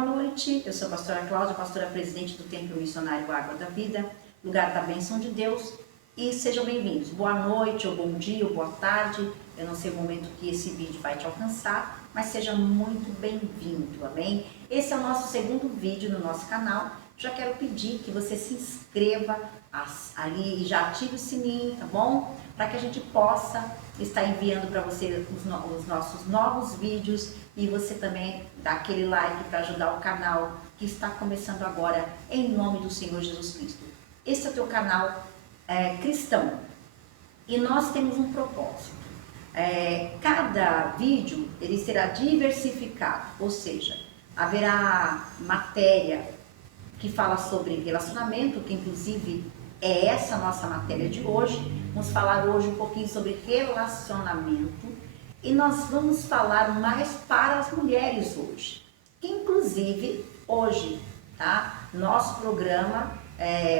boa noite. Eu sou a pastora Cláudia, pastora presidente do Templo Missionário Água da Vida, lugar da bênção de Deus. E sejam bem-vindos. Boa noite, ou bom dia, ou boa tarde. Eu não sei o momento que esse vídeo vai te alcançar, mas seja muito bem-vindo, amém? Esse é o nosso segundo vídeo no nosso canal. Já quero pedir que você se inscreva ali e já ative o sininho, tá bom? Para que a gente possa estar enviando para você os nossos novos vídeos e você também dá aquele like para ajudar o canal que está começando agora, em nome do Senhor Jesus Cristo. Esse é o teu canal cristão e nós temos um propósito. Cada vídeo ele será diversificado, ou seja, haverá matéria que fala sobre relacionamento, que inclusive é essa nossa matéria de hoje. Vamos falar hoje um pouquinho sobre relacionamento e nós vamos falar mais para as mulheres hoje. Que inclusive hoje, tá? Nosso programa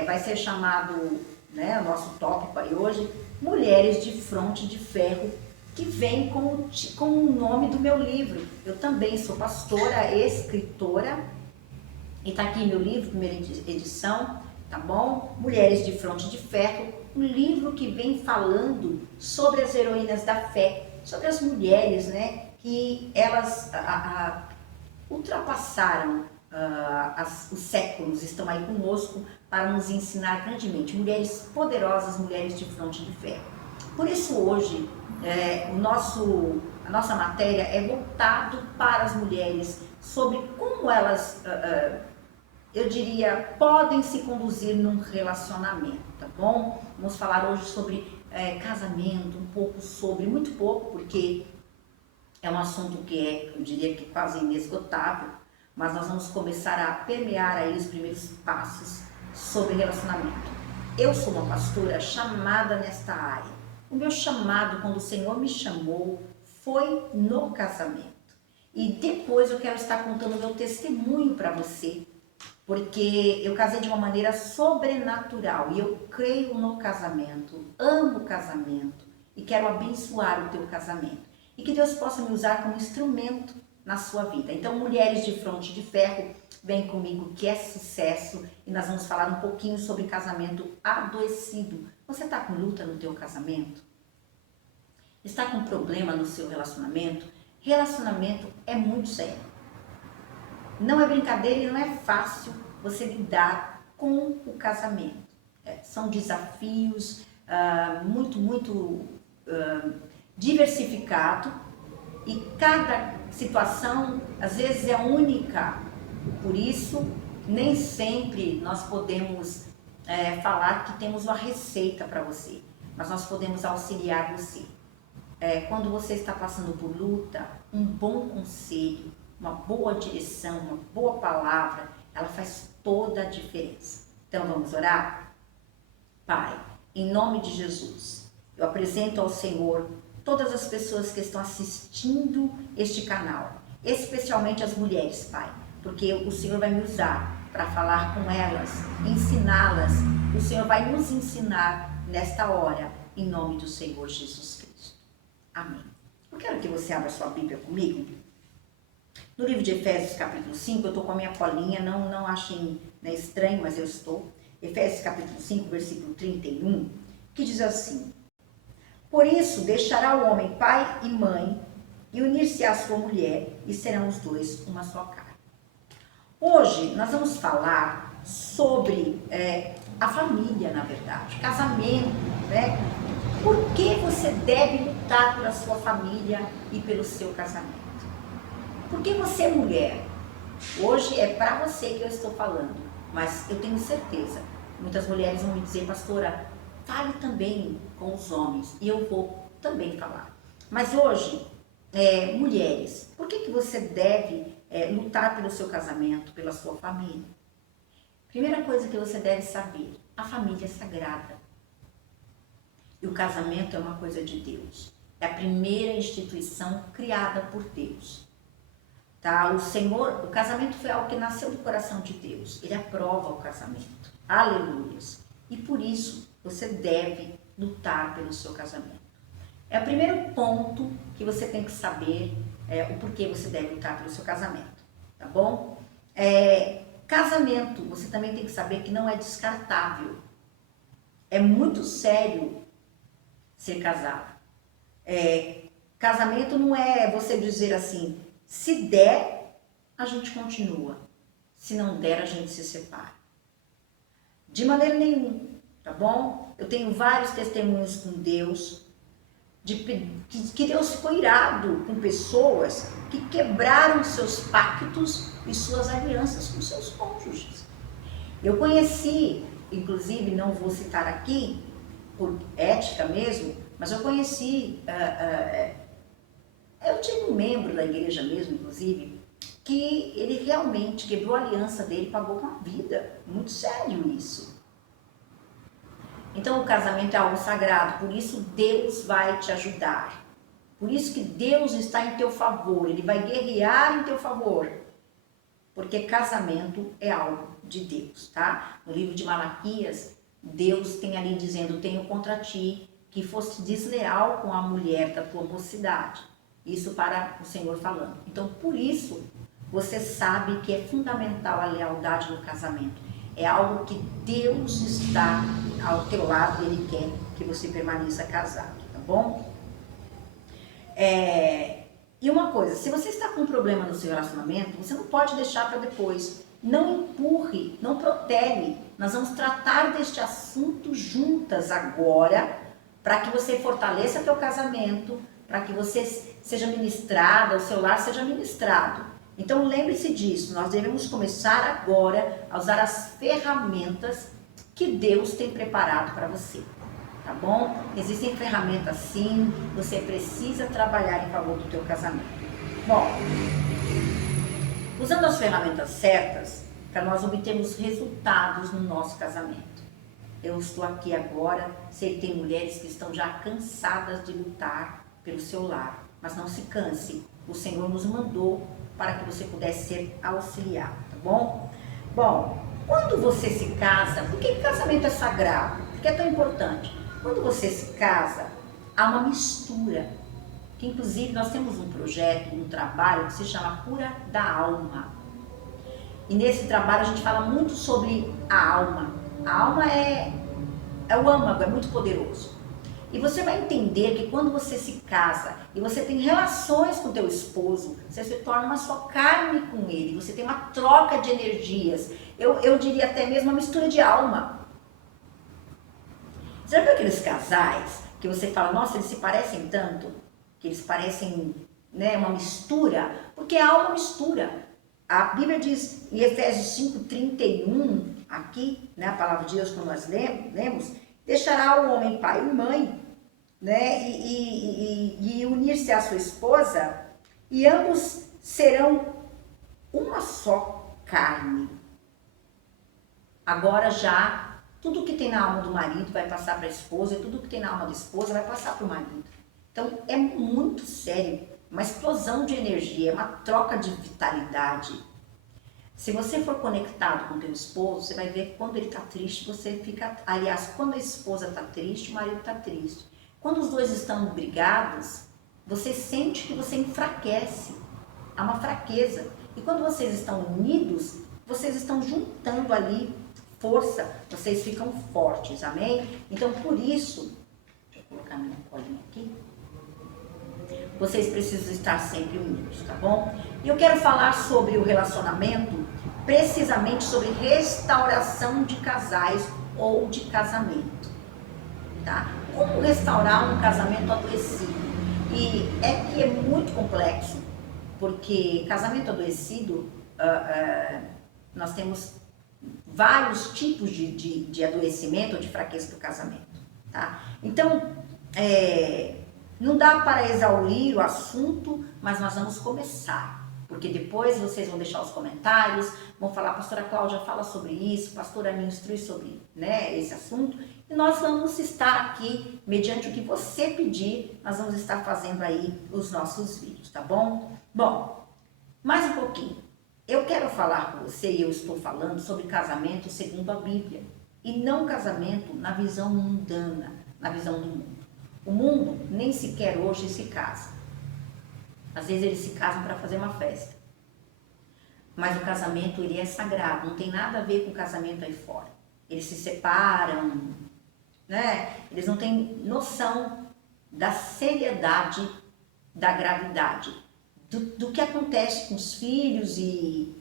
vai ser chamado, né? O nosso tópico aí hoje, Mulheres de Fronte de Ferro, que vem com o nome do meu livro. Eu também sou pastora, escritora, e tá aqui meu livro, primeira edição, tá bom? Mulheres de Fronte de Ferro, um livro que vem falando sobre as heroínas da fé, sobre as mulheres, né? Que elas ultrapassaram os séculos, estão aí conosco para nos ensinar grandemente. Mulheres poderosas, mulheres de fronte de ferro. Por isso hoje, a nossa matéria é voltado para as mulheres, sobre como elas, eu diria, podem se conduzir num relacionamento, tá bom? Vamos falar hoje sobre casamento, muito pouco, porque é um assunto que eu diria que quase inesgotável, mas nós vamos começar a permear aí os primeiros passos sobre relacionamento. Eu sou uma pastora chamada nesta área. O meu chamado, quando o Senhor me chamou, foi no casamento. E depois eu quero estar contando o meu testemunho para você, porque eu casei de uma maneira sobrenatural e eu creio no casamento, amo o casamento e quero abençoar o teu casamento. E que Deus possa me usar como instrumento na sua vida. Então, Mulheres de Fronte de Ferro, vem comigo que é sucesso e nós vamos falar um pouquinho sobre casamento adoecido. Você está com luta no teu casamento? Está com problema no seu relacionamento? Relacionamento é muito sério. Não é brincadeira e não é fácil você lidar com o casamento. São desafios muito diversificados e cada situação às vezes é única. Por isso, nem sempre nós podemos falar que temos uma receita para você, mas nós podemos auxiliar você. Quando você está passando por luta, um bom conselho, uma boa direção, uma boa palavra, ela faz toda a diferença. Então vamos orar? Pai, em nome de Jesus, eu apresento ao Senhor todas as pessoas que estão assistindo este canal, especialmente as mulheres, Pai, porque o Senhor vai me usar para falar com elas, ensiná-las. O Senhor vai nos ensinar nesta hora, em nome do Senhor Jesus Cristo. Amém. Eu quero que você abra sua Bíblia comigo. No livro de Efésios, capítulo 5, eu estou com a minha colinha, não achem estranho, mas eu estou. Efésios, capítulo 5, versículo 31, que diz assim: Por isso deixará o homem pai e mãe, e unir-se à sua mulher, e serão os dois uma só carne. Hoje nós vamos falar sobre a família, na verdade, casamento, né? Por que você deve lutar pela sua família e pelo seu casamento? Porque você é mulher. Hoje é para você que eu estou falando, mas eu tenho certeza, muitas mulheres vão me dizer, pastora, fale também com os homens, e eu vou também falar. Mas hoje, mulheres, por que você deve lutar pelo seu casamento, pela sua família? Primeira coisa que você deve saber, a família é sagrada. E o casamento é uma coisa de Deus. É a primeira instituição criada por Deus. Tá? O casamento foi algo que nasceu do coração de Deus. Ele aprova o casamento. Aleluias. E por isso você deve lutar pelo seu casamento. É o primeiro ponto que você tem que saber o porquê você deve lutar pelo seu casamento. Tá bom? Casamento, você também tem que saber que não é descartável. É muito sério ser casado. Casamento não é você dizer assim, se der, a gente continua. Se não der, a gente se separa. De maneira nenhuma, tá bom? Eu tenho vários testemunhos com Deus, que Deus ficou irado com pessoas que quebraram seus pactos e suas alianças com seus cônjuges. Eu conheci, inclusive, não vou citar aqui, por ética mesmo, mas eu conheci, eu tive um membro da igreja mesmo, inclusive, que ele realmente quebrou a aliança dele e pagou com a vida. Muito sério isso. Então o casamento é algo sagrado, por isso Deus vai te ajudar. Por isso que Deus está em teu favor, Ele vai guerrear em teu favor. Porque casamento é algo de Deus, tá? No livro de Malaquias, Deus tem ali dizendo, tenho contra ti que foste desleal com a mulher da tua mocidade. Isso para o Senhor falando. Então, por isso, você sabe que é fundamental a lealdade no casamento. É algo que Deus está ao teu lado e Ele quer que você permaneça casado, tá bom? E uma coisa, se você está com um problema no seu relacionamento, você não pode deixar para depois. Não empurre, não protele. Nós vamos tratar deste assunto juntas agora, para que você fortaleça teu casamento, para que você seja ministrada, o seu lar seja ministrado. Então lembre-se disso, nós devemos começar agora a usar as ferramentas que Deus tem preparado para você, tá bom? Existem ferramentas sim, você precisa trabalhar em favor do teu casamento. Bom, usando as ferramentas certas, para nós obtermos resultados no nosso casamento. Eu estou aqui agora, sei que tem mulheres que estão já cansadas de lutar pelo seu lar, mas não se canse, o Senhor nos mandou para que você pudesse ser auxiliado, tá bom? Bom, quando você se casa, por que casamento é sagrado? Por que é tão importante? Quando você se casa, há uma mistura, que inclusive nós temos um projeto, um trabalho que se chama Cura da Alma. E nesse trabalho a gente fala muito sobre a alma. A alma é o âmago, é muito poderoso. E você vai entender que quando você se casa e você tem relações com teu esposo, você se torna uma só carne com ele, você tem uma troca de energias. Eu diria até mesmo uma mistura de alma. Você já viu aqueles casais que você fala, nossa, eles se parecem tanto, que eles parecem, né, uma mistura? Porque a alma mistura. A Bíblia diz em Efésios 5:31, aqui, né, a palavra de Deus, quando nós lemos, deixará o homem pai e mãe, né, e unir-se à sua esposa, e ambos serão uma só carne. Agora já, tudo que tem na alma do marido vai passar para a esposa, e tudo que tem na alma da esposa vai passar para o marido. Então é muito sério, uma explosão de energia, uma troca de vitalidade. Se você for conectado com teu esposo, você vai ver que quando ele está triste, você fica... Aliás, quando a esposa está triste, o marido está triste. Quando os dois estão brigados, você sente que você enfraquece. Há uma fraqueza. E quando vocês estão unidos, vocês estão juntando ali força. Vocês ficam fortes, amém? Então, por isso... Deixa eu colocar minha colinha aqui. Vocês precisam estar sempre unidos, tá bom? E eu quero falar sobre o relacionamento, precisamente sobre restauração de casais ou de casamento, tá? Como restaurar um casamento adoecido? E é que é muito complexo, porque casamento adoecido, nós temos vários tipos de adoecimento ou de fraqueza do casamento, tá? Então, não dá para exaurir o assunto, mas nós vamos começar, porque depois vocês vão deixar os comentários, vão falar, pastora Cláudia fala sobre isso, pastora me instrui sobre, né, esse assunto, e nós vamos estar aqui, mediante o que você pedir, nós vamos estar fazendo aí os nossos vídeos, tá bom? Bom, mais um pouquinho. Eu quero falar com você, e eu estou falando sobre casamento segundo a Bíblia, e não casamento na visão mundana, na visão do mundo. O mundo nem sequer hoje se casa. Às vezes eles se casam para fazer uma festa. mas o casamento, ele é sagrado, não tem nada a ver com o casamento aí fora. Eles se separam, né? Eles não têm noção da seriedade, da gravidade, do que acontece com os filhos e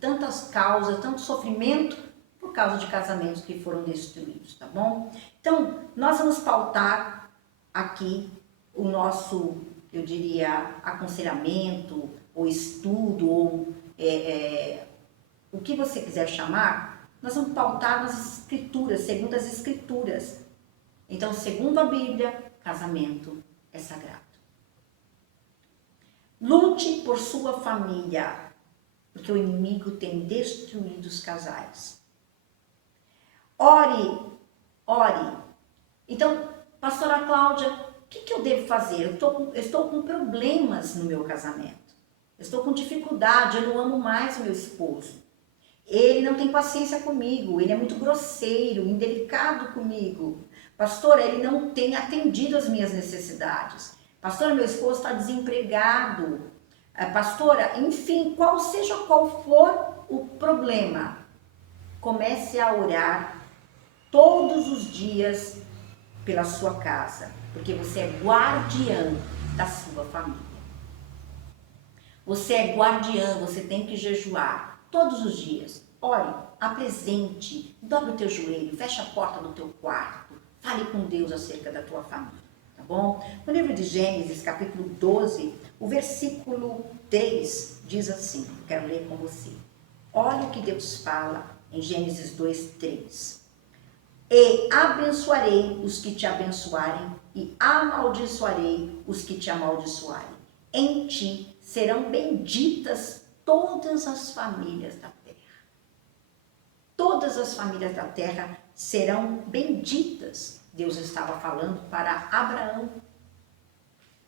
tantas causas, tanto sofrimento por causa de casamentos que foram destruídos, tá bom? Então, nós vamos pautar aqui o nosso, eu diria, aconselhamento, ou estudo, ou o que você quiser chamar, nós vamos pautar nas escrituras, segundo as escrituras. Então, segundo a Bíblia, casamento é sagrado. Lute por sua família, porque o inimigo tem destruído os casais. Ore, ore. Então, pastora Cláudia, o que eu devo fazer? Eu estou com problemas no meu casamento. Eu estou com dificuldade, eu não amo mais o meu esposo. Ele não tem paciência comigo, ele é muito grosseiro, indelicado comigo. Pastora, ele não tem atendido as minhas necessidades. Pastora, meu esposo está desempregado. Pastora, enfim, seja qual for o problema, comece a orar todos os dias pela sua casa, porque você é guardiã da sua família. Você é guardiã, você tem que jejuar todos os dias. Ore, apresente, dobre o teu joelho, feche a porta do teu quarto, fale com Deus acerca da tua família, tá bom? No livro de Gênesis, capítulo 12, o versículo 3 diz assim, quero ler com você. Olha o que Deus fala em Gênesis 2, 3. E abençoarei os que te abençoarem, e amaldiçoarei os que te amaldiçoarem. Em ti serão benditas todas as famílias da terra. Todas as famílias da terra serão benditas. Deus estava falando para Abraão.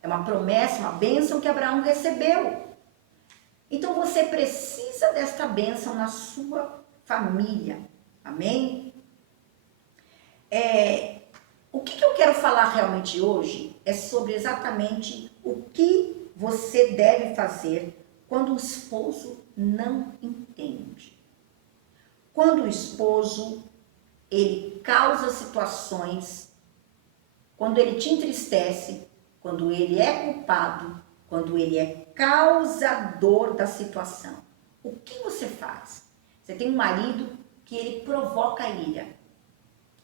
É uma promessa, uma bênção que Abraão recebeu. Então você precisa desta bênção na sua família. Amém? O que eu quero falar realmente hoje é sobre exatamente o que você deve fazer quando o esposo não entende. Quando o esposo, ele causa situações, quando ele te entristece, quando ele é culpado, quando ele é causador da situação. O que você faz? Você tem um marido que ele provoca ira.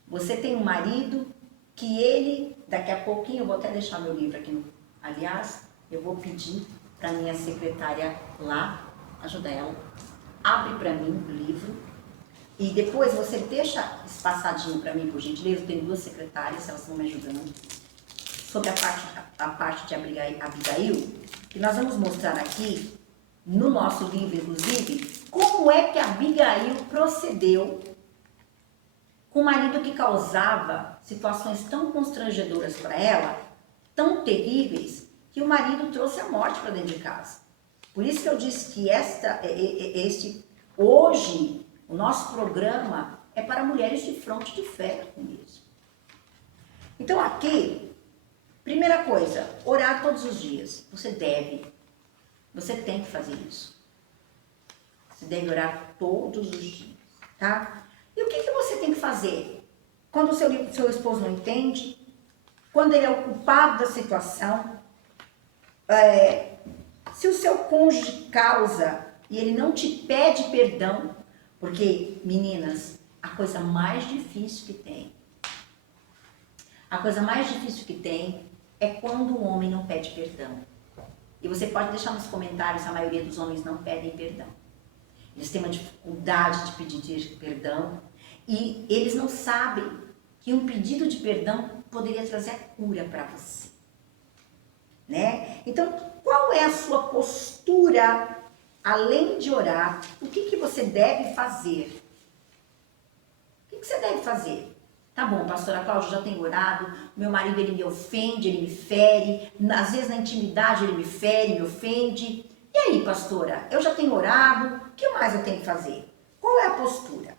Você tem um marido que ele, daqui a pouquinho, eu vou até deixar meu livro aqui. Aliás, eu vou pedir para minha secretária lá, ajudar ela, abre para mim o livro e depois você deixa espaçadinho para mim, por gentileza. Eu tenho 2 secretárias, elas estão me ajudando. Sobre a parte de Abigail, que nós vamos mostrar aqui no nosso livro, inclusive, como é que Abigail procedeu com um marido que causava situações tão constrangedoras para ela, tão terríveis, que o marido trouxe a morte para dentro de casa. Por isso que eu disse que hoje, o nosso programa é para mulheres de fronte de fé mesmo. Então aqui, primeira coisa, orar todos os dias. Você tem que fazer isso. Você deve orar todos os dias, tá? E o que você tem que fazer? Quando o seu esposo não entende, quando ele é o culpado da situação, se o seu cônjuge causa e ele não te pede perdão, porque, meninas, a coisa mais difícil que tem é quando o homem não pede perdão. E você pode deixar nos comentários, a maioria dos homens não pedem perdão. Eles têm uma dificuldade de pedir perdão e eles não sabem que um pedido de perdão poderia trazer a cura para você, né? Então, qual é a sua postura, além de orar? O que você deve fazer? O que você deve fazer? Tá bom, pastora Cláudia, já tenho orado, meu marido ele me ofende, ele me fere, às vezes na intimidade ele me fere, me ofende. E aí, pastora, eu já tenho orado, o que mais eu tenho que fazer? Qual é a postura?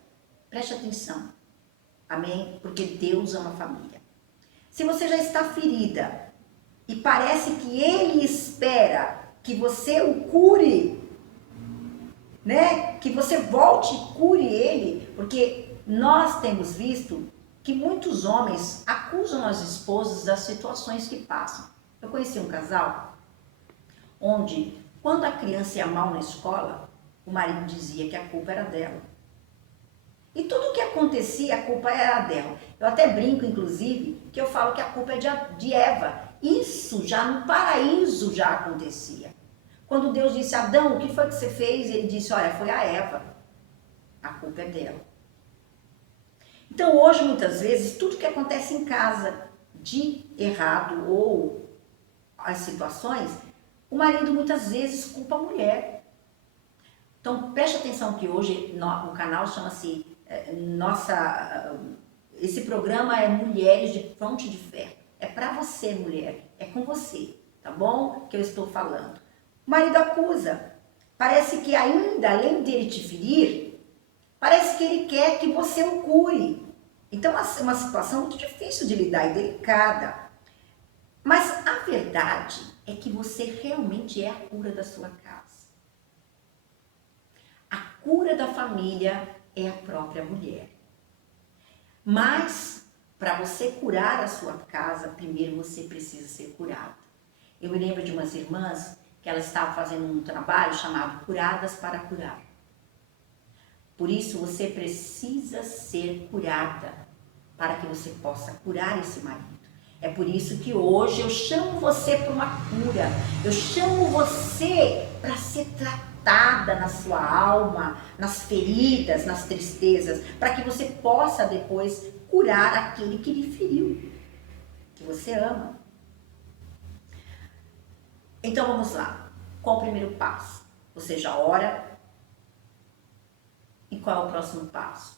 Preste atenção, amém? Porque Deus ama a família. Se você já está ferida e parece que Ele espera que você o cure, né? Que você volte e cure ele, porque nós temos visto que muitos homens acusam as esposas das situações que passam. Eu conheci um casal onde, quando a criança ia mal na escola, o marido dizia que a culpa era dela. E tudo o que acontecia, a culpa era dela. Eu até brinco, inclusive, que eu falo que a culpa é de Eva. Isso já no paraíso já acontecia. Quando Deus disse, Adão, o que foi que você fez? Ele disse, olha, foi a Eva. A culpa é dela. Então hoje, muitas vezes, tudo que acontece em casa de errado ou as situações, o marido muitas vezes culpa a mulher. Então preste atenção que hoje o canal chama-se esse programa é Mulheres de Fronte de Ferro. É para você, mulher, é com você, tá bom? Que eu estou falando. O marido acusa. Parece que ainda, além dele te ferir, parece que ele quer que você o cure. Então é uma situação muito difícil de lidar e delicada. Mas a verdade é que você realmente é a cura da sua casa. A cura da família é a própria mulher. Mas, para você curar a sua casa, primeiro você precisa ser curada. Eu me lembro de umas irmãs que elas estavam fazendo um trabalho chamado Curadas para Curar. Por isso, você precisa ser curada para que você possa curar esse marido. É por isso que hoje eu chamo você para uma cura. Eu chamo você para ser tratada na sua alma, nas feridas, nas tristezas, para que você possa depois curar aquele que lhe feriu, que você ama. Então vamos lá. Qual o primeiro passo? Você já ora. E qual é o próximo passo?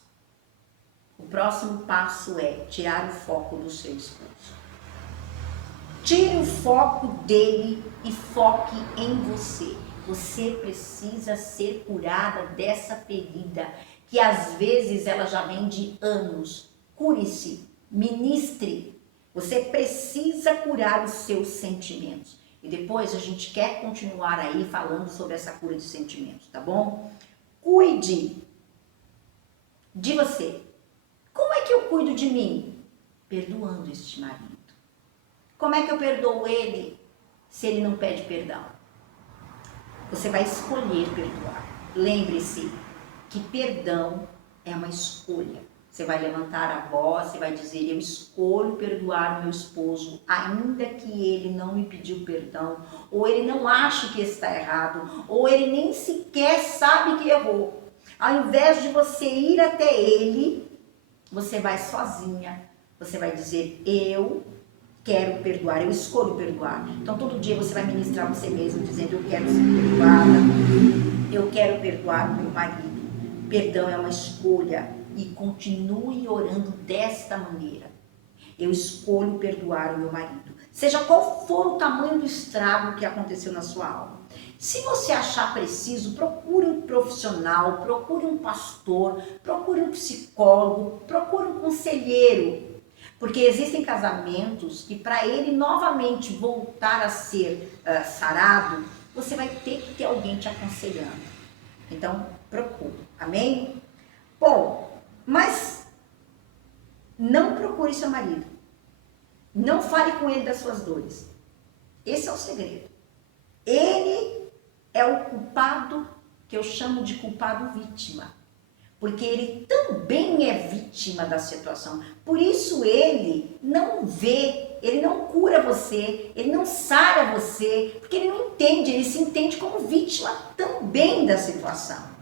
O próximo passo é tirar o foco do seu esposo. Tire o foco dele e foque em você. Você precisa ser curada dessa ferida, que às vezes ela já vem de anos. Cure-se, ministre. Você precisa curar os seus sentimentos. E depois a gente quer continuar aí falando sobre essa cura de sentimentos, tá bom? Cuide de você. Como é que eu cuido de mim? Perdoando este marido. Como é que eu perdoo ele se ele não pede perdão? Você vai escolher perdoar. Lembre-se que perdão é uma escolha. Você vai levantar a voz, você vai dizer, eu escolho perdoar o meu esposo, ainda que ele não me pediu perdão, ou ele não acha que está errado, ou ele nem sequer sabe que errou. Ao invés de você ir até ele, você vai sozinha, você vai dizer, eu quero perdoar, eu escolho perdoar. Então todo dia você vai ministrar você mesmo, dizendo, eu quero ser perdoada, eu quero perdoar o meu marido. Perdão é uma escolha. E continue orando desta maneira. Eu escolho perdoar o meu marido. Seja qual for o tamanho do estrago que aconteceu na sua alma. Se você achar preciso, procure um profissional, procure um pastor, procure um psicólogo, procure um conselheiro. Porque existem casamentos que para ele novamente voltar a ser sarado, você vai ter que ter alguém te aconselhando. Então, procure. Amém? Bom, mas não procure seu marido. Não fale com ele das suas dores. Esse é o segredo. Ele é o culpado, que eu chamo de culpado vítima. Porque ele também é vítima da situação. Por isso ele não vê, ele não cura você, ele não sara você, porque ele não entende, ele se entende como vítima também da situação.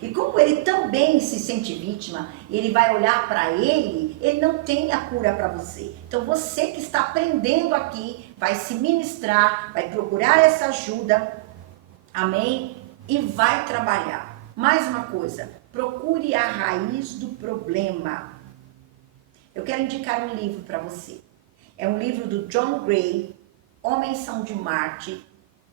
E como ele também se sente vítima, ele vai olhar para ele não tem a cura para você. Então você que está aprendendo aqui, vai se ministrar, vai procurar essa ajuda, amém? E vai trabalhar. Mais uma coisa, procure a raiz do problema. Eu quero indicar um livro para você. É um livro do John Gray, Homens são de Marte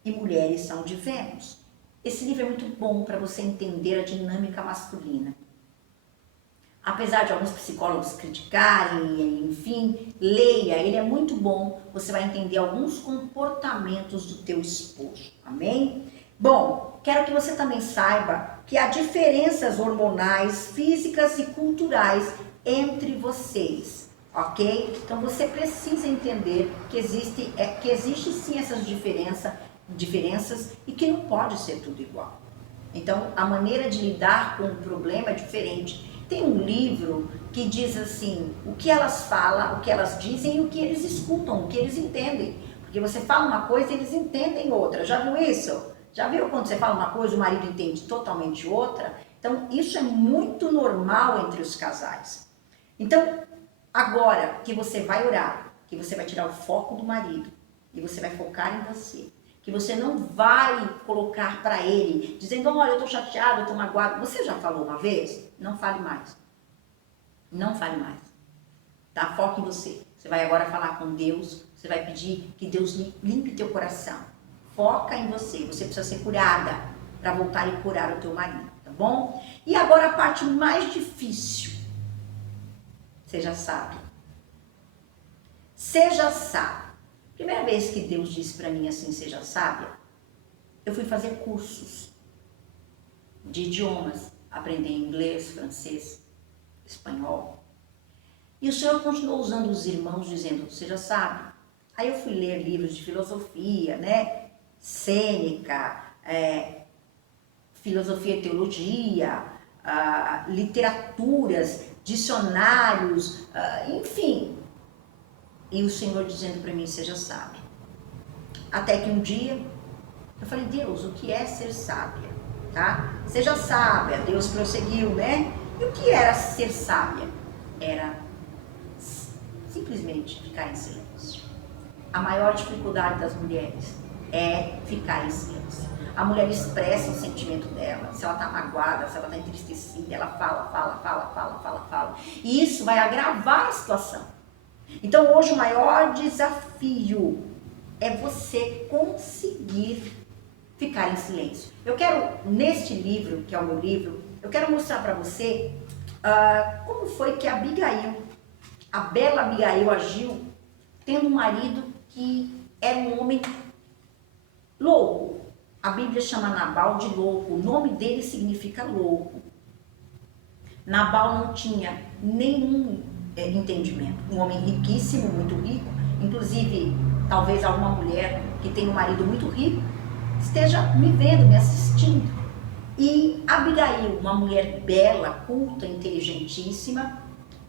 e Mulheres são de Vênus. Esse livro é muito bom para você entender a dinâmica masculina. Apesar de alguns psicólogos criticarem, enfim, leia, ele é muito bom. Você vai entender alguns comportamentos do teu esposo, amém? Bom, quero que você também saiba que há diferenças hormonais, físicas e culturais entre vocês, ok? Então você precisa entender que existe sim essas diferenças e que não pode ser tudo igual. Então a maneira de lidar com o problema é diferente. Tem um livro que diz assim, o que elas falam, o que elas dizem e o que eles escutam, o que eles entendem. Porque você fala uma coisa e eles entendem outra. Já viu isso? Já viu quando você fala uma coisa, o marido entende totalmente outra? Então, isso é muito normal entre os casais. Então, agora que você vai orar, que você vai tirar o foco do marido e você vai focar em você, que você não vai colocar para ele, dizendo, olha, eu tô chateado, eu tô magoado. Você já falou uma vez? Não fale mais. Não fale mais. Dá foco em você. Você vai agora falar com Deus, você vai pedir que Deus limpe teu coração. Foca em você. Você precisa ser curada para voltar e curar o teu marido, tá bom? E agora a parte mais difícil. Você já sabe. Seja sábio. Primeira vez que Deus disse para mim assim, seja sábia, eu fui fazer cursos de idiomas, aprender inglês, francês, espanhol. E o Senhor continuou usando os irmãos, dizendo, seja sábio. Aí eu fui ler livros de filosofia, né? Sêneca, filosofia e teologia, literaturas, dicionários, enfim. E o Senhor dizendo para mim, seja sábio. Até que um dia, eu falei, Deus, o que é ser sábia? Tá? Seja sábia, Deus prosseguiu, né? E o que era ser sábia? Era simplesmente ficar em silêncio. A maior dificuldade das mulheres é ficar em silêncio. A mulher expressa o sentimento dela, se ela está magoada, se ela está entristecida, ela fala. E isso vai agravar a situação. Então hoje o maior desafio é você conseguir ficar em silêncio. Eu quero, neste livro, que é o meu livro, eu quero mostrar para você como foi que a bela Abigail agiu tendo um marido que era um homem louco. A Bíblia chama Nabal de louco, o nome dele significa louco. Nabal não tinha nenhum entendimento. Um homem riquíssimo, muito rico, inclusive talvez alguma mulher que tem um marido muito rico esteja me vendo, me assistindo. E Abigail, uma mulher bela, culta, inteligentíssima,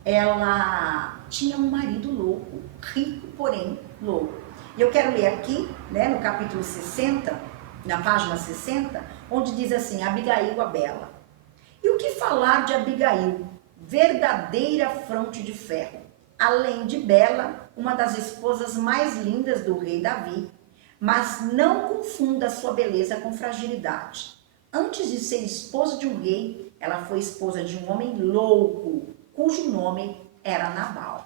ela tinha um marido louco, rico, porém louco. E eu quero ler aqui, né, no capítulo 60, na página 60, onde diz assim, Abigail a bela. E o que falar de Abigail, verdadeira fronte de ferro, além de bela, uma das esposas mais lindas do rei Davi, mas não confunda sua beleza com fragilidade. Antes de ser esposa de um rei, ela foi esposa de um homem louco, cujo nome era Nabal.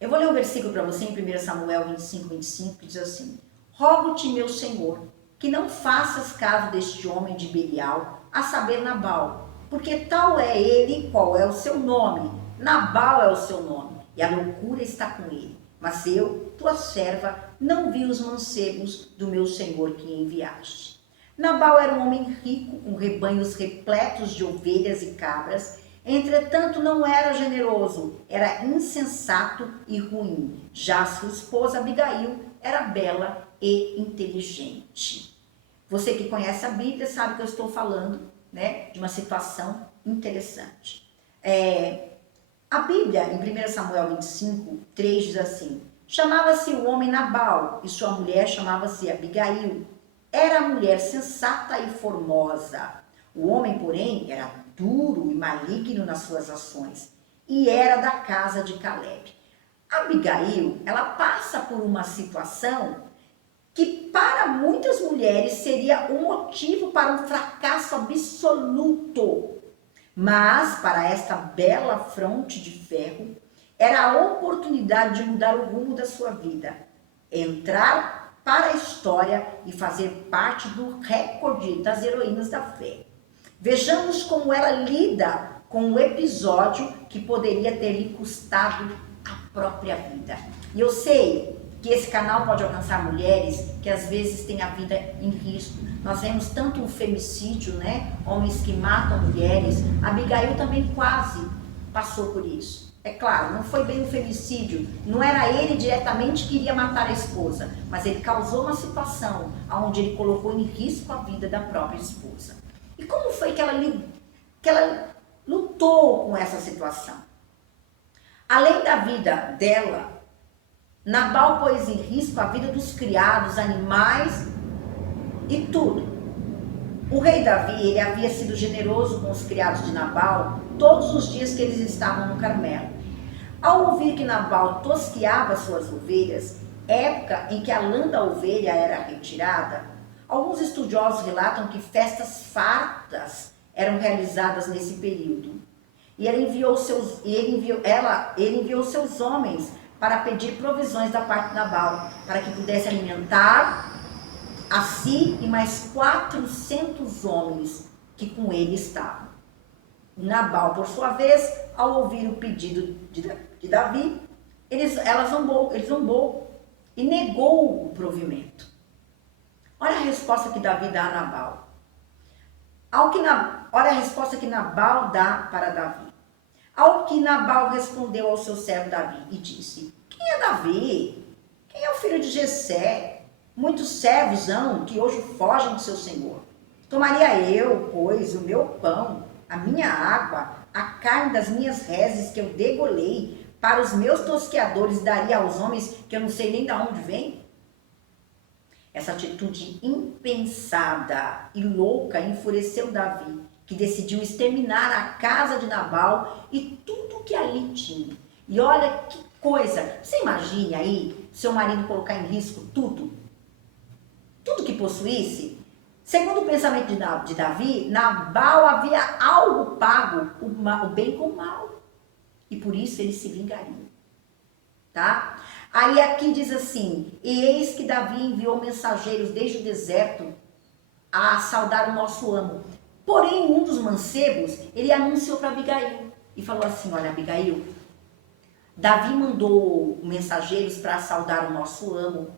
Eu vou ler um versículo para você em 1 Samuel 25, que diz assim, rogo-te, meu Senhor, que não faças caso deste homem de Belial, a saber Nabal, porque tal é ele, qual é o seu nome. Nabal é o seu nome, e a loucura está com ele. Mas eu, tua serva, não vi os mancebos do meu Senhor que enviaste. Nabal era um homem rico, com rebanhos repletos de ovelhas e cabras, entretanto não era generoso, era insensato e ruim. Já sua esposa Abigail era bela e inteligente. Você que conhece a Bíblia sabe que eu estou falando, né, de uma situação interessante. A Bíblia, em 1 Samuel 25, 3, diz assim, chamava-se o homem Nabal e sua mulher chamava-se Abigail. Era a mulher sensata e formosa. O homem, porém, era duro e maligno nas suas ações e era da casa de Caleb. Abigail, ela passa por uma situação que para muitas mulheres seria um motivo para um fracasso absoluto. Mas para esta bela fronte de ferro, era a oportunidade de mudar o rumo da sua vida, entrar para a história e fazer parte do recorde das heroínas da fé. Vejamos como ela lida com o episódio que poderia ter lhe custado a própria vida. E eu sei que esse canal pode alcançar mulheres que às vezes têm a vida em risco. Nós vemos tanto o femicídio, né? Homens que matam mulheres. Abigail também quase passou por isso. É claro, não foi bem um femicídio, não era ele diretamente que iria matar a esposa, mas ele causou uma situação onde ele colocou em risco a vida da própria esposa. E como foi que ela lutou com essa situação? Além da vida dela, Nabal pôs em risco a vida dos criados, animais e tudo. O rei Davi, ele havia sido generoso com os criados de Nabal todos os dias que eles estavam no Carmelo. Ao ouvir que Nabal tosqueava suas ovelhas, época em que a lã da ovelha era retirada, alguns estudiosos relatam que festas fartas eram realizadas nesse período. E ele enviou seus homens para pedir provisões da parte de Nabal, para que pudesse alimentar a si e mais 400 homens que com ele estavam. Nabal, por sua vez, ao ouvir o pedido de Davi, ele zombou e negou o provimento. Olha a resposta que Davi dá a Nabal. Olha a resposta que Nabal dá para Davi. Ao que Nabal respondeu ao seu servo Davi e disse: quem é Davi? Quem é o filho de Jessé? Muitos servos hão que hoje fogem de seu senhor. Tomaria eu, pois, o meu pão, a minha água, a carne das minhas reses que eu degolei para os meus tosqueadores e daria aos homens que eu não sei nem de onde vem? Essa atitude impensada e louca enfureceu Davi, que decidiu exterminar a casa de Nabal e tudo que ali tinha. E olha que coisa, você imagine aí seu marido colocar em risco tudo que possuísse? Segundo o pensamento de Davi, Nabal havia algo pago, o bem com o mal, e por isso ele se vingaria, tá? Aí aqui diz assim: e eis que Davi enviou mensageiros desde o deserto a saudar o nosso amo. Porém, um dos mancebos, ele anunciou para Abigail e falou assim: olha, Abigail, Davi mandou mensageiros para saudar o nosso amo,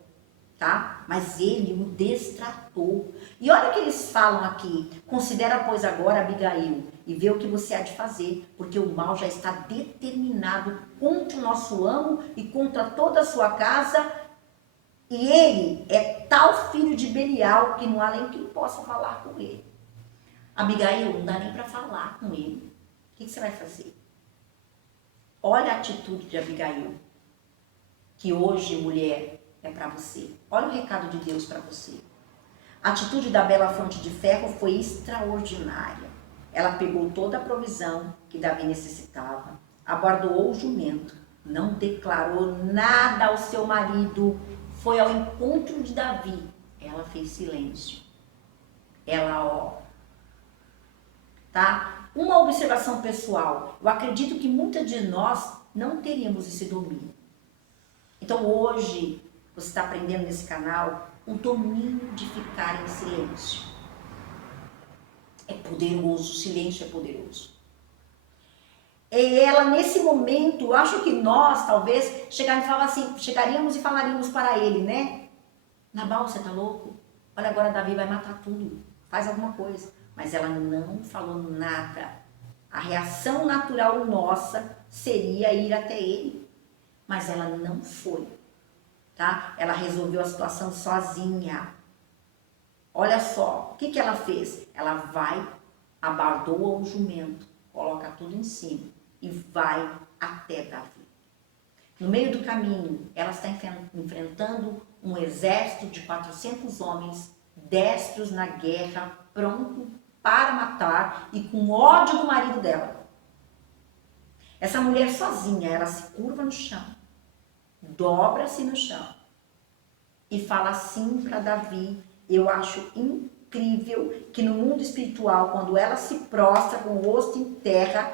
tá? Mas ele o destratou. E olha o que eles falam aqui: considera, pois, agora, Abigail, e vê o que você há de fazer, porque o mal já está determinado contra o nosso amo e contra toda a sua casa, e ele é tal filho de Belial que não há nem quem possa falar com ele. Abigail, não dá nem para falar com ele. O que você vai fazer? Olha a atitude de Abigail, que hoje, mulher, é para você. Olha o recado de Deus para você. A atitude da bela fonte de ferro foi extraordinária. Ela pegou toda a provisão que Davi necessitava, abordoou o jumento, não declarou nada ao seu marido, foi ao encontro de Davi. Ela fez silêncio. Ela, tá? Uma observação pessoal. Eu acredito que muitas de nós não teríamos esse domínio. Então hoje, você está aprendendo nesse canal o domínio de ficar em silêncio. É poderoso, o silêncio é poderoso. E ela, nesse momento, eu acho que nós, talvez, chegaríamos e falaríamos para ele, né? Nabal, você tá louco? Olha, agora Davi vai matar tudo. Faz alguma coisa. Mas ela não falou nada. A reação natural nossa seria ir até ele. Mas ela não foi. Tá? Ela resolveu a situação sozinha. Olha só, o que ela fez? Ela vai, abardoa o jumento, coloca tudo em cima e vai até Davi. No meio do caminho, ela está enfrentando um exército de 400 homens destros na guerra, pronto para matar e com ódio do marido dela. Essa mulher sozinha, ela se curva no chão, dobra-se no chão e fala assim para Davi. Eu acho incrível que no mundo espiritual, quando ela se prostra com o rosto em terra,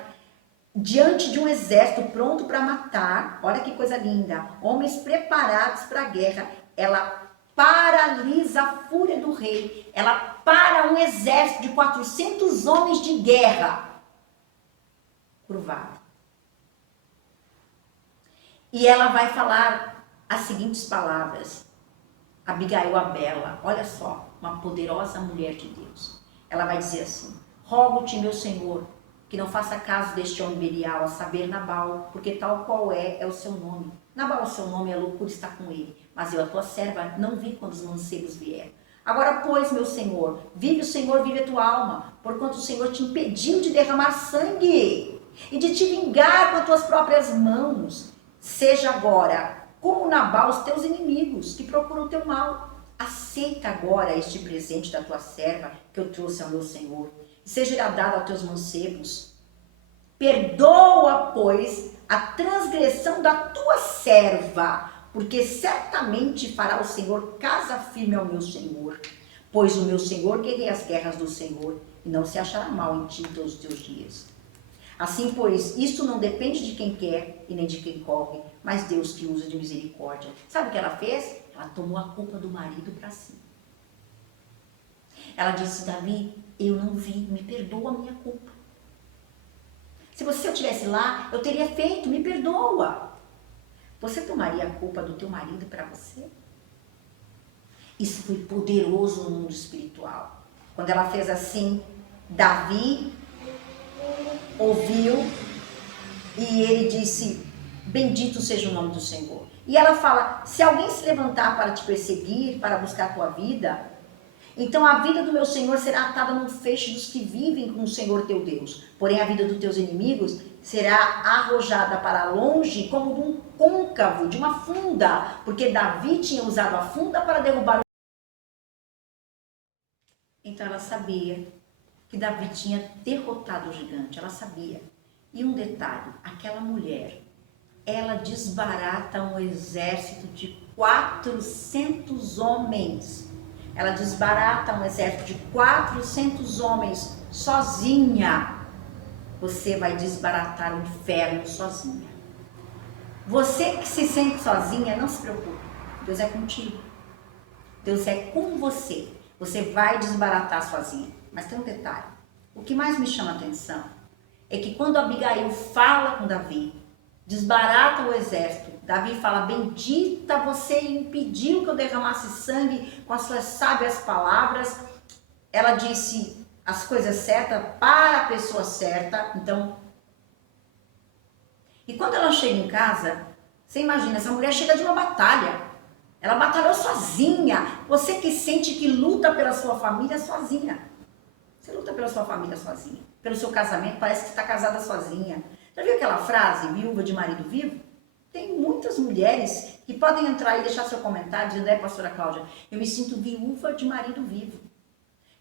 diante de um exército pronto para matar, olha que coisa linda, homens preparados para a guerra, ela paralisa a fúria do rei, ela para um exército de 400 homens de guerra, curvado. E ela vai falar as seguintes palavras. Abigail, a bela, olha só, uma poderosa mulher de Deus. Ela vai dizer assim: rogo-te, meu Senhor, que não faça caso deste homem Belial, a saber, Nabal, porque tal qual é o seu nome. Nabal, o seu nome, a loucura está com ele, mas eu, a tua serva, não vi quando os mancebos vieram. Agora, pois, meu Senhor, vive o Senhor, vive a tua alma, porquanto o Senhor te impediu de derramar sangue e de te vingar com as tuas próprias mãos. Seja agora como Nabal, os teus inimigos, que procuram o teu mal. Aceita agora este presente da tua serva, que eu trouxe ao meu Senhor, e seja dado aos teus mancebos. Perdoa, pois, a transgressão da tua serva, porque certamente fará o Senhor casa firme ao meu Senhor. Pois o meu Senhor guerreia as guerras do Senhor, e não se achará mal em ti todos os teus dias. Assim, pois, isto não depende de quem quer e nem de quem corre, mas Deus que usa de misericórdia. Sabe o que ela fez? Ela tomou a culpa do marido para si. Ela disse: Davi, eu não vi, me perdoa a minha culpa. Se eu estivesse lá, eu teria feito, me perdoa. Você tomaria a culpa do teu marido para você? Isso foi poderoso no mundo espiritual. Quando ela fez assim, Davi ouviu e ele disse: bendito seja o nome do Senhor. E ela fala: se alguém se levantar para te perseguir, para buscar a tua vida, então a vida do meu Senhor será atada no feixe dos que vivem com o Senhor teu Deus. Porém a vida dos teus inimigos será arrojada para longe como de um côncavo, de uma funda, porque Davi tinha usado a funda para derrubar o... Então ela sabia que Davi tinha derrotado o gigante, ela sabia. E um detalhe, aquela mulher, ela desbarata um exército de 400 homens. Ela desbarata um exército de 400 homens sozinha. Você vai desbaratar o inferno sozinha. Você que se sente sozinha, não se preocupe. Deus é contigo. Deus é com você. Você vai desbaratar sozinha. Mas tem um detalhe. O que mais me chama a atenção é que quando Abigail fala com Davi, desbarata o exército, Davi fala: bendita você impediu que eu derramasse sangue com as suas sábias palavras. Ela disse as coisas certas para a pessoa certa. Então, e quando ela chega em casa, você imagina, essa mulher chega de uma batalha. Ela batalhou sozinha. Você que sente que luta pela sua família sozinha. Você luta pela sua família sozinha. Pelo seu casamento, parece que está casada sozinha. Já viu aquela frase, viúva de marido vivo? Tem muitas mulheres que podem entrar e deixar seu comentário dizendo: pastora Cláudia, eu me sinto viúva de marido vivo.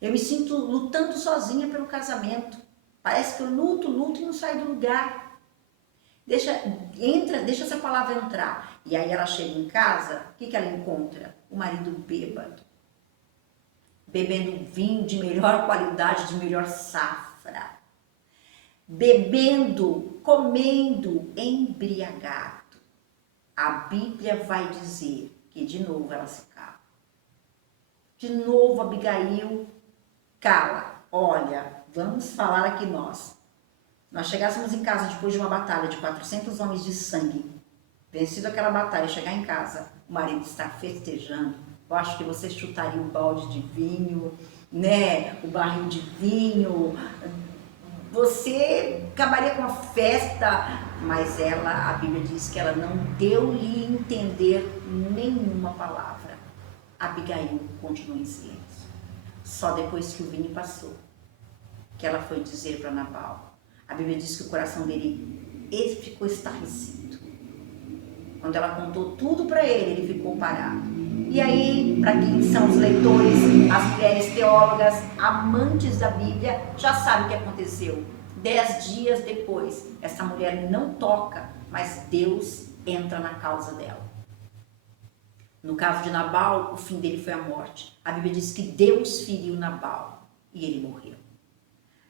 Eu me sinto lutando sozinha pelo casamento. Parece que eu luto e não saio do lugar. Deixa essa palavra entrar. E aí ela chega em casa, o que ela encontra? O marido bêbado. Bebendo vinho de melhor qualidade, de melhor safra. Bebendo, comendo, embriagado. A Bíblia vai dizer que de novo ela se cala. De novo Abigail cala. Olha, vamos falar aqui nós. Nós chegássemos em casa depois de uma batalha de 400 homens de sangue, vencido aquela batalha, chegar em casa, o marido está festejando, eu acho que você chutaria um balde de vinho, né, o barril de vinho, você acabaria com a festa, mas ela, a Bíblia diz que ela não deu-lhe entender nenhuma palavra. Abigail continuou em silêncio. Só depois que o vinho passou, que ela foi dizer para Nabal. A Bíblia diz que o coração dele ficou estarrecido. Quando ela contou tudo para ele ficou parado. E aí, para quem são os leitores, as mulheres teólogas, amantes da Bíblia, já sabem o que aconteceu. 10 dias depois, essa mulher não toca, mas Deus entra na causa dela. No caso de Nabal, o fim dele foi a morte. A Bíblia diz que Deus feriu Nabal e ele morreu.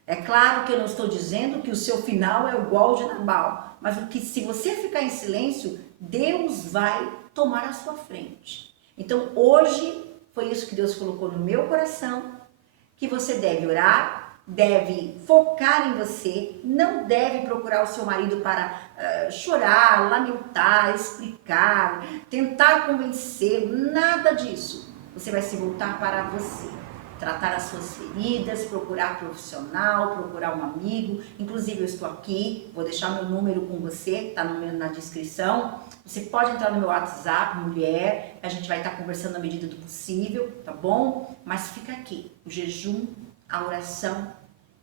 É claro que eu não estou dizendo que o seu final é igual ao de Nabal, mas o que, se você ficar em silêncio, Deus vai tomar a sua frente. Então hoje foi isso que Deus colocou no meu coração, que você deve orar, deve focar em você, não deve procurar o seu marido para chorar, lamentar, explicar, tentar convencer, nada disso. Você vai se voltar para você, tratar as suas feridas, procurar profissional, procurar um amigo. Inclusive eu estou aqui, vou deixar meu número com você, tá na descrição. Você pode entrar no meu WhatsApp, mulher, a gente vai estar conversando na medida do possível, tá bom? Mas fica aqui, o jejum, a oração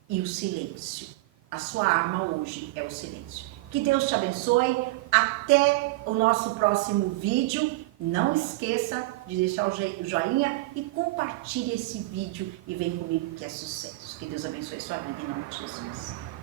e o silêncio. A sua arma hoje é o silêncio. Que Deus te abençoe. Até o nosso próximo vídeo. Não esqueça de deixar o joinha e compartilhe esse vídeo e vem comigo que é sucesso. Que Deus abençoe sua vida em nome de Jesus.